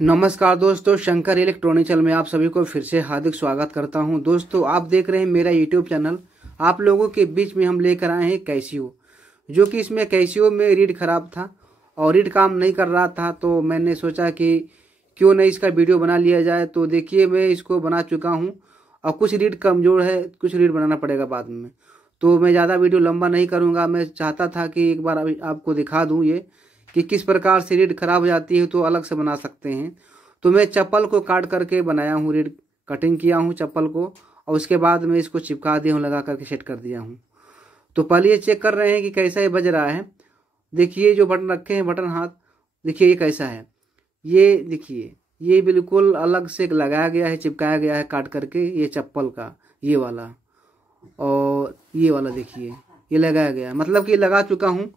नमस्कार दोस्तों, Shankar electronic channel में आप सभी को फिर से हार्दिक स्वागत करता हूं। दोस्तों, आप देख रहे हैं मेरा यूट्यूब चैनल। आप लोगों के बीच में हम लेकर आए हैं कैसियो, जो कि इसमें कैसियो में रीड खराब था और रीड काम नहीं कर रहा था। तो मैंने सोचा कि क्यों नहीं इसका वीडियो बना लिया जाए। तो देखिए, मैं इसको बना चुका हूँ और कुछ रीड कमज़ोर है, कुछ रीड बनाना पड़ेगा बाद में। तो मैं ज़्यादा वीडियो लंबा नहीं करूँगा। मैं चाहता था कि एक बार आपको दिखा दूँ ये कि किस प्रकार से रीड खराब हो जाती है, तो अलग से बना सकते हैं। तो मैं चप्पल को काट करके बनाया हूँ, रीड कटिंग किया हूँ चप्पल को, और उसके बाद मैं इसको चिपका दिया हूँ, लगा करके सेट कर दिया हूँ। तो पहले ये चेक कर रहे हैं कि कैसा ये बज रहा है। देखिए, जो बटन रखे हैं, बटन हाथ, देखिए ये कैसा है। ये देखिए, ये बिल्कुल अलग से लगाया गया है, चिपकाया गया है काट करके, ये चप्पल का ये वाला और ये वाला देखिए ये लगाया गया है, मतलब कि लगा चुका हूँ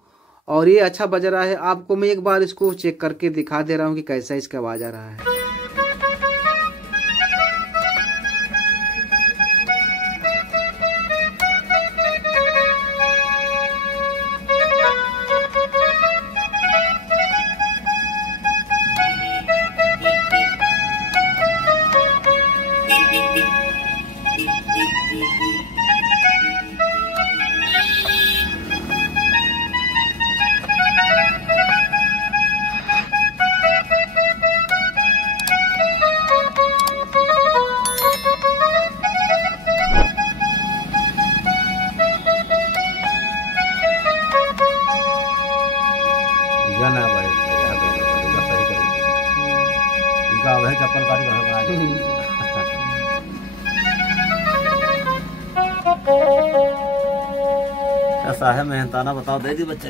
और ये अच्छा बज रहा है। आपको मैं एक बार इसको चेक करके दिखा दे रहा हूँ कि कैसा इसका आवाज आ रहा है। ना भाई सही करेंगे इनका वह चप्पल काट घर बना ऐसा है मेहनताना बताओ दे दी बच्चे।